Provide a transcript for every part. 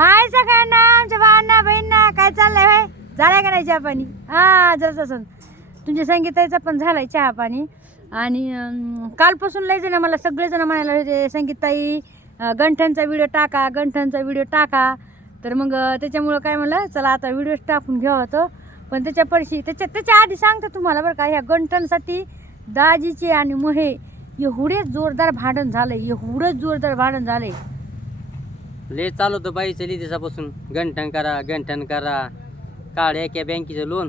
हाय सगळ्यांना आमच्या भावांना बहिणींना काय चाललंय भाई झालाय का नाही चहा पाणी? हा जर तसं तुमच्या संगीताचा पण झालाय चहा पाणी. आणि कालपासून लय जण मला सगळेजण म्हणायला होते संगीताई गंठनचा व्हिडिओ टाका गंठनचा व्हिडिओ टाका. तर मग त्याच्यामुळं काय म्हणलं चला आता व्हिडिओ टाकून घ्यावा होतं. पण त्याच्या पडशी त्याच्या त्याच्या आधी सांगतो तुम्हाला बरं का ह्या गंठनसाठी दाजीचे आणि मोहे एवढे जोरदार भांडण झालंय एवढंच जोरदार भांडण झालंय. चालू होतं बाईचं लई दिवसापासून गंठन करा गंठन करा. काढ एका बँकेचं लोन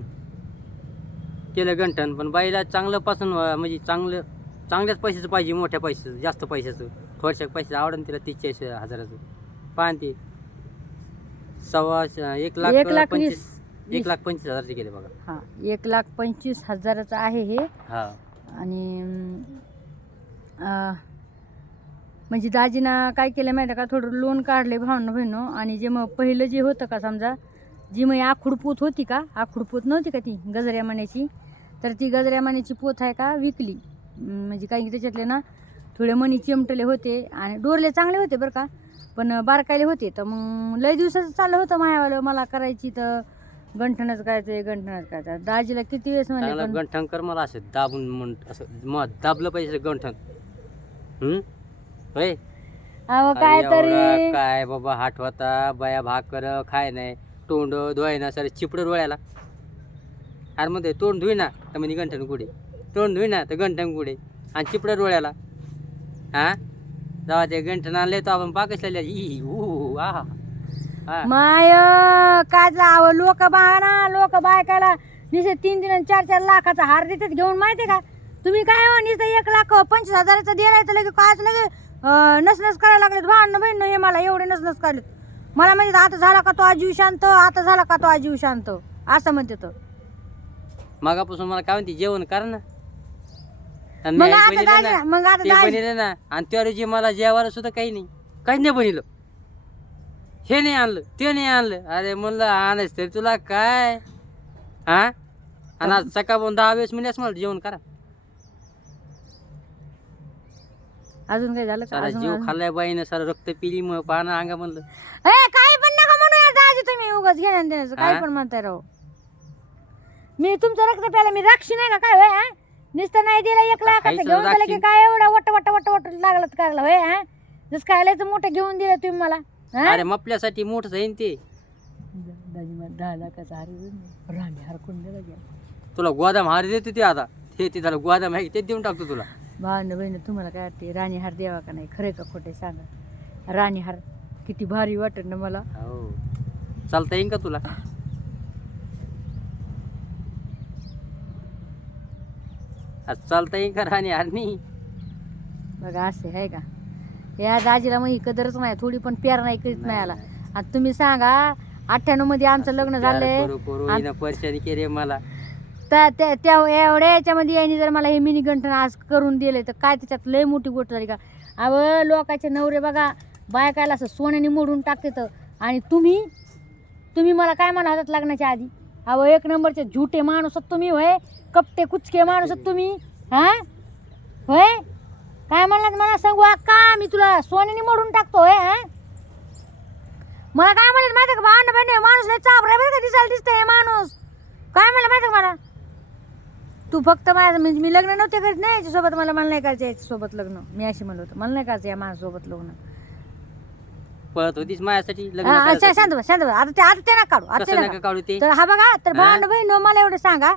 केलं गंठन पण बाईला चांगलं पासून म्हणजे चांगलं चांगल्याच पैशाचं पाहिजे मोठ्या पैशाचं जास्त पैशाचं. थोडशा पैशाचं आवडन तिला तीस चाळीस हजाराचं. पाहन ते. सव्वा एक लाख एक लाख पंचवीस वीस. एक लाख पंचवीस हजारचे गेले बघा. हा एक लाख पंचवीस हजाराचं आहे हे. हा. आणि म्हणजे दाजीनं काय केलं माहिती का? थोडं लोन काढले भावनं बहिणं आणि जे मग पहिलं जे होतं का समजा जी मग आखुडपूत होती का? आखुडपूत नव्हती का ती? गजऱ्या मण्याची तर ती गजऱ्या मण्याची पोत आहे का? विकली. म्हणजे काही त्याच्यातले ना थोडे मणी चिमटले होते आणि डोरले चांगले होते बरं का. पण बारकायले होते. तर मग लय दिवसाचं चाललं होतं मायावालं. मला करायची तर गंठणच करायचं गंठणच करायचं दाजीला किती वेळेस म्हणले पण गंठन कर मला असं दाबून म्हण असं मग दाबलं पाहिजे हम्म? होय? अहो काय एवढा तरी. काय बाबा हाटवता बाया भाकर खाय नाही. तोंड धुवायना सर चिपड डोळ्याला. अरे मध्ये तोंड धुईना तर म्हणजे गंठन कुठे तोंड धुईना तर गंठन कुठे आणि चिपड डोळ्याला. हा? जेव्हा ते गंठन आणले तर आपण पाकच ई ऊ हा. माय काय जावं लोक ना लोक बायकाला निसे तीन तीन आणि चार चार लाखाचा हार देतात घेऊन माहिती का? तुम्ही काय हो नुसतं एक लाख पंचवीस हजाराचं दिलायचं लगे कायच लगे नसनस करायला लागलेत भांडणं बहिण हे मला एवढे नसनस काढलेत मला म्हणजे आता झाला का तो आजीव शांत? आता झाला का तो आजीव शांत? असं म्हणते तर मागापासून मला काय म्हणते जेवण कर ना. आणि मग मी आता बनवलं दाजी ना, मग आता ते दाजी बनले ना आणि त्या रोजी मला जेवायला सुद्धा काही नाही. काहीच नाही बनलं. हे नाही आणलं ते नाही आणलं. अरे म्हणलं आणायच तरी तुला काय? हा आणि आज सकाळपासून दहा वेळेस मिळास मला जेवण करा. अजून काय झालं का? सारा अजून जीव अजून? खाल्लाय बाईनं सारं रक्त पिली मग पाहणं अंगा म्हणलं. ए काही पण नका म्हणू यार दाजी तुम्ही उगाच घेण्यान देण्याचं. काय हा? पण म्हणताय राव. मी तुमचं रक्त प्याला मी राक्षी नाही का? काय होय हा नुसतं नाही दिलं एक लाखाचं खायचं घेऊन दिलं की राक्षी. काय एवढा वट वट वट वट लागलं करायला होय हा जसं काय लयचं मोठं घेऊन दिलं तुम्ही मला हा? अरे मपल्यासाठी मोठं जाईन ते. दाजी मला दहा लाखाचा हार राणी हार कोण दिला घ्या तुला गोदाम हार देतो ते आता. ते ते त्याला गोदाम आहे ते देऊन टाकतो तुला. भावनं बहिण तुम्हाला काय वाटते राणी हार द्यावा का नाही? खरे का खोटे सांगा. राणी हार किती भारी वाटत ना मला. हो. चालता येईन का तुला? आज चालता येईन का राणी हार नाही बघा असे आहे का? या दाजीला मग ही कदरच नाही थोडी पण प्यार नाही करीत नाही आला. आणि तुम्ही सांगा अठ्ठ्याण्णवमध्ये आमचं लग्न झालंय. परेशानी केली मला. तर त्या त्या एवढ्या याच्यामध्ये यांनी जर मला हे मिनी गंठन आज करून दिले तर काय त्याच्यात लय मोठी गोष्ट झाली का? अव लोकांचे नवरे बघा बायकाला असं सोन्याने मोडून टाकते तर आणि तुम्ही तुम्ही मला काय म्हणा होतात लग्नाच्या आधी? अहो एक नंबरचे झुटे माणूस तुम्ही होय? कपटे कुचके माणूस तुम्ही हा? होय? काय म्हणलात मला सांगू? का मी तुला सोन्याने मोडून टाकतो होय हा? मला काय म्हणत माहिती का? भांड भांडे माणूस लय चाबरा बरं का दिसायला दिसतंय हे माणूस? काय म्हणलं माहिती का मला? तू फक्त माझं म्हणजे मी लग्न नव्हते करीत नाही याच्यासोबत मला मला नाही करायचं याच्यासोबत लग्न. मी अशी म्हणलं होतं मला नाही करायचं या माझ्यासोबत लग्न. पळत होतीस माझ्यासाठी लग्न अच्छा. शांत बस शांत बस. आता ते आता ते नका काढू आता ते कसं नका नका काढू. ते? तर हा बघा तर हा? भांड बहीण मला एवढं सांगा.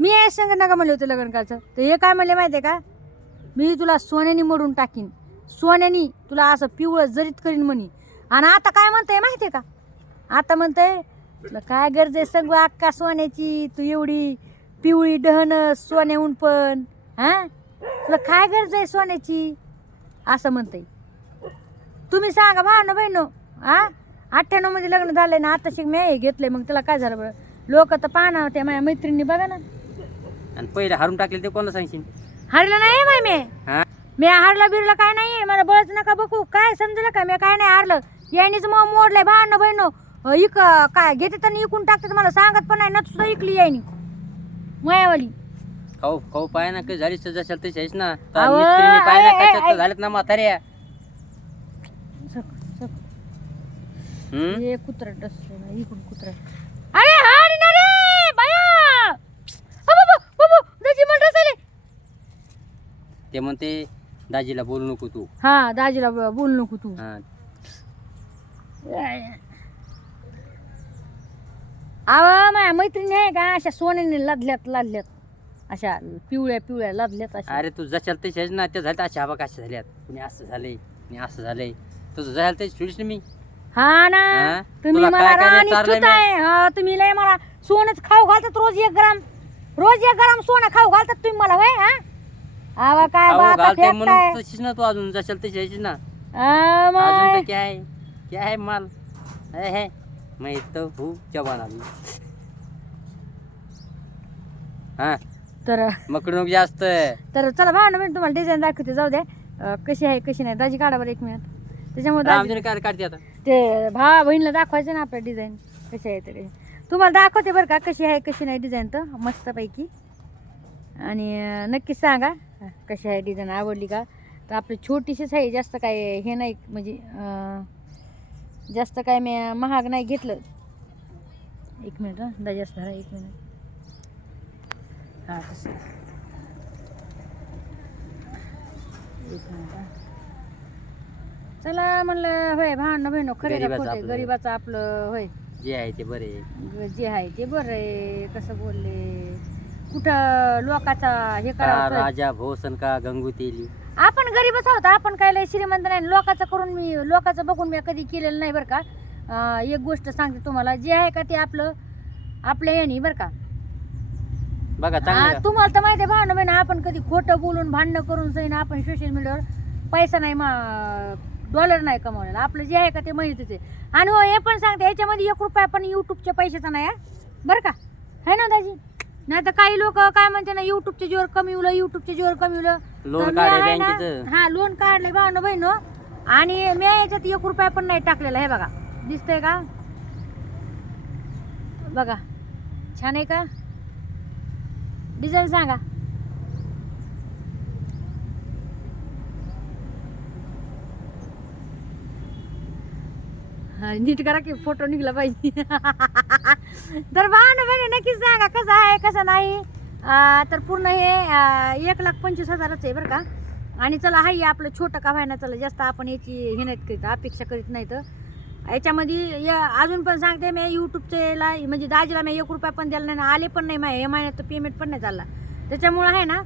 मी या संग नका म्हणले होते लग्न करायचं. तर हे काय म्हणले माहितीये का? मी तुला सोन्यानी मोडून टाकीन. सोन्यानी तुला असं पिवळं जरीत करीन म्हणी. आणि आता काय म्हणताय माहितीये का? आता म्हणताय तुला काय गरज आहे? सांगू अक्का सोन्याची तू एवढी पिवळी डहन सोन्याहून पण हा? तुला काय गरज आहे सोन्याची? असं म्हणताय. तुम्ही सांगा भावनो बहिणो हा? अठ्ठ्याण्णवमध्ये लग्न झालंय ना आता शिक मी हे घेतलंय मग त्याला काय झालं बरं? लोक तर पाहणार होते माझ्या मैत्रिणी बघा ना. आणि पहिले हारून टाकले ते कोणाला सांगशील? हारलं नाही बाई मी. हा? मी हारला बिरला काय नाही मला बळच नका बघू. काय समजलं का? मी काय नाही हारलं. यानीच मग मोडलंय भांडणं बहिणं. इक काय घेते तर इकून टाकते मला सांगत पण नाही सुद्धा इकली यायनी मायावाली. खाऊ खाऊ पाय ना काही झालीस तर जशाल तशी आहेस ना अहो, मिस्त्रीने पाय ना तर. झालेत ना म्हाताऱ्या. सक, सक. हम्म? हे कुत्रा डस इकडून कुत्रा. अरे हाड ना रे बाया! हो बाबा बाबा दाजी मला डसायले. ते म्हणते दाजीला बोलू नको तू. हा दाजीला ब- बोलू नको तू. हा. आव माझ्या मैत्रिणी आहे का? अशा सोन्याने लादल्यात लादल्यात. अशा पिवळ्या पिवळ्या लादल्यात अशा. अरे तू जशाल तशाच ना त्या झाल्या अशा हवा कशा झाल्यात. कुणी असं झालंय कुणी असं झालंय. तुझं झालं ते सोडीस ना मी. हा ना. हा? तुम्ही तुला मला काय काय राणी आहे. हा तुम्ही लय मला सोनच खाऊ घालतात रोज एक ग्राम. रोज एक ग्राम सोनं खाऊ घालतात तुम्ही मला होय हा? आवा काय खाऊ बाता घालते फेकताय. म्हणून तशीच ना तू अजून जशाल तशाच ना. आ, अजून माय. तर क्या क्या माल? है है. मैं तो हूँ जवान अभी हा? तर मकडून जास्त तर चला भावना मी तुम्हाला डिझाईन दाखवते जाऊ द्या. अं, कशी आहे कशी नाही. दाजी काढा बरं एक मिनिट त्याच्यामुळे दाजी- रामजीने काय काढते आता. ते भा बहिणीला दाखवायचं ना आपल्या डिझाईन कशी आहे तरी तुम्हाला दाखवते बरं का कशी आहे कशी नाही डिझाईन तर मस्तपैकी. आणि अं, नक्कीच सांगा कशी आहे डिझाईन आवडली का? तर आपली छोटीशीच आहे जास्त काय हे नाही म्हणजे अं, जास्त काय मी महाग नाही घेतलं. एक मिनिट हां दा जास्त धरा एक मिनिट. हां तसं. एक मिनिट हां. चला म्हणलं होय भांडणं बहिणं खरे खोटे आपलं. गरीबाचं आपलं होय. जे आहे ते बरे जे आहे ते बरं आहे कसं बोलले? कुठं लोकाचा हे का करावं राजा भोसन का गंगू तेली आपण गरीबच आहोत आपण काय लय श्रीमंत नाही. लोकाचं करून मी लोकाचं बघून मी कधी केलेलं नाही बरं का. अं, एक गोष्ट सांगते तुम्हाला जे आहे का ते आपलं आपल्या याने बरं का. बघा आ, तुम्हाला तर माहिती आहे भांडण बहिण आपण कधी खोटं बोलून भांडणं करून सही आपण सोशल मीडियावर पैसा नाही मा डॉलर नाही कमवलेला. आपलं जे आहे का ते माहितीच आहे. आणि हो हे पण सांगते याच्यामध्ये एक रुपया पण युट्यूबच्या पैशाचा नाही हा. बरं का? है ना दाजी? नाही तर काही लोक काय म्हणते ना युट्यूबच्या जोर कमीवलं युट्यूबच्या जोर कमीवलं लोन तर मी काढे आहे ना, बँकेचं. हा लोन काढलंय भावनं बहिण. आणि मी याच्यात एक रुपया पण नाही टाकलेला हे बघा. दिसतंय का? बघा. छान आहे का? डिझाईन सांगा. हा, नीट करा की फोटो निघला पाहिजे. तर ना बहिणी नक्कीच सांगा कसं आहे कसं नाही. तर पूर्ण हे एक लाख पंचवीस हजाराचं आहे बरं का. आणि चला हाही आपलं छोटं का व्हायना चला जास्त आपण याची हे नाहीत करीत अपेक्षा करीत नाही तर याच्यामध्ये या अजून पण सांगते मी यूट्यूबचे ला म्हणजे दाजीला मी एक रुपया पण द्यायला नाही ना आले पण नाही माझ्या या महिन्यात तर पेमेंट पण नाही चालला त्याच्यामुळं आहे ना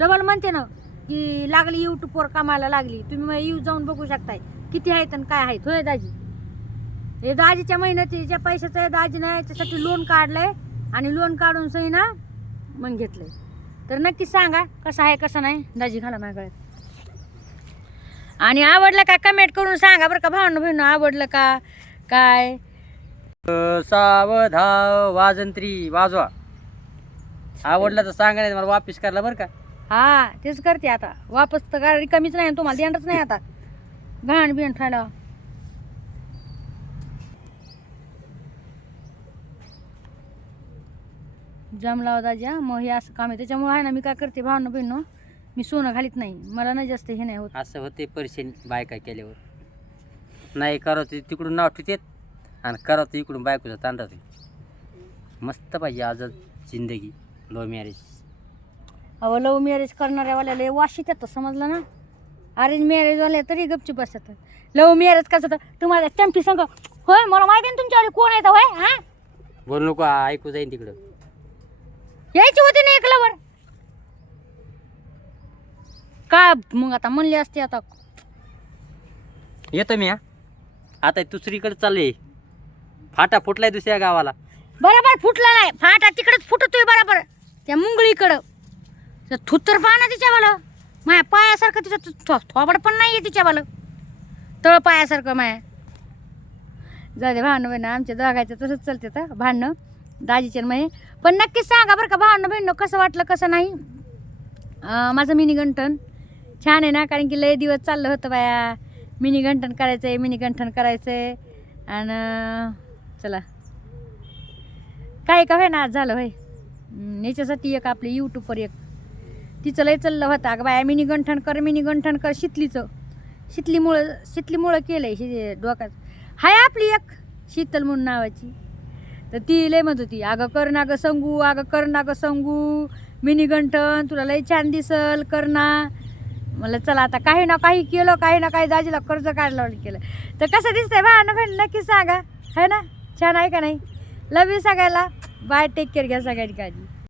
डबल म्हणते ना की लागली यूट्यूबवर कामाला लागली तुम्ही मग यू जाऊन बघू शकताय. किती आहेत आणि काय आहेत होय दाजी? हे दाजीच्या मेहनतीच्या पैशाचं आहे दाजीनं याच्यासाठी लोन काढलंय आणि लोन काढून सही ना मग घेतलंय. तर नक्कीच सांगा कसं आहे कसं नाही? दाजी घाला माझ्याकडे आणि आवडलं का कमेंट करून सांगा बरं का भावनं बहिण आवडलं का? काय? सावधाव वाजंत्री वाजवा. आवडलं तर सांगा नाही तर मला वापिस करायला बरं का? हा तेच करते आता. वापस तर कमीच नाही तुम्हाला देणारच नाही आता. घाण बिण खायला जमला दाजी हा मग हे असं काम आहे. त्याच्यामुळे आहे ना मी काय करते भावना बहिण मी सोनं घालीत नाही. मला नाही जास्त हे नाही होत. असं होते परेशानी बायका केल्यावर. नाही करत तिकडून नाव ठेवतात आणि करत इकडून बायकोचा तांडा मस्त पाहिजे आजच जिंदगी लो मॅरेज. अहो लव्ह मॅरेज करणाऱ्यावाल्याला वाशी येतं समजलं ना? अरेंज मॅरेजवाले तरी गपचूप असतात. लव्ह मॅरेज कसं होतं तुम्हाला चंपी संग. होय मला माहिती आहे ना तुमच्याकडे कोण येतं होय? हा? बोल नको ऐकू जाईन तिकडं. यायची होती ना एक लवर काय मग आता म्हणले असते आता. येतो मी हा. आता दुसरीकडे चालले फाटा फुटलाय दुसऱ्या गावाला. बरोबर फुटला नाही. फाटा तिकडेच फुटतोय बरोबर. त्या मुंगळीकडं. थुत्तर पहा ना तिच्यावालं. माया पायासारखं तिचं थो- थोबड पण नाही आहे तिच्यावालं. तळ पायासारखं माया. जाऊ दे भांडणं बहिणं आमच्या दोघायचं तसंच चालते तर भांडणं. दाजीचे मये. पण नक्कीच सांगा बरं का भावनं बहिणं कसं वाटलं कसं नाही? माझं मिनी गंठन. छान आहे ना कारण की लय दिवस चाललं होतं बाया. मिनी गंठन करायचं आहे मिनी गंठन करायचं आहे आणि चला. काय का होय ना आज झालं होय. याच्यासाठी एक आपले यूट्यूबवर एक तिचं लय चाललं होतं. अगं बाया मिनी गंठन कर मी निगंठण कर. शितलीचं. शितलीमुळं शितलीमुळं केलं आहे डोक्यात. हाय आपली एक शीतल म्हणून नावाची. तर ती लय म्हणत होती अगं कर ना गं संगू अगं कर ना गं संगू. मिनीगंठन तुला लय छान दिसल कर ना. म्हणलं चला आता काही ना काही केलं काही ना काही दाजीला कर्ज काढलं केलं. तर कसं दिसतंय बा ना फ्रेंड नक्की सांगा. है ना? छान आहे का नाही? लव यू सगळ्याला. बाय टेक केअर घ्या सगळ्यांनी काळजी.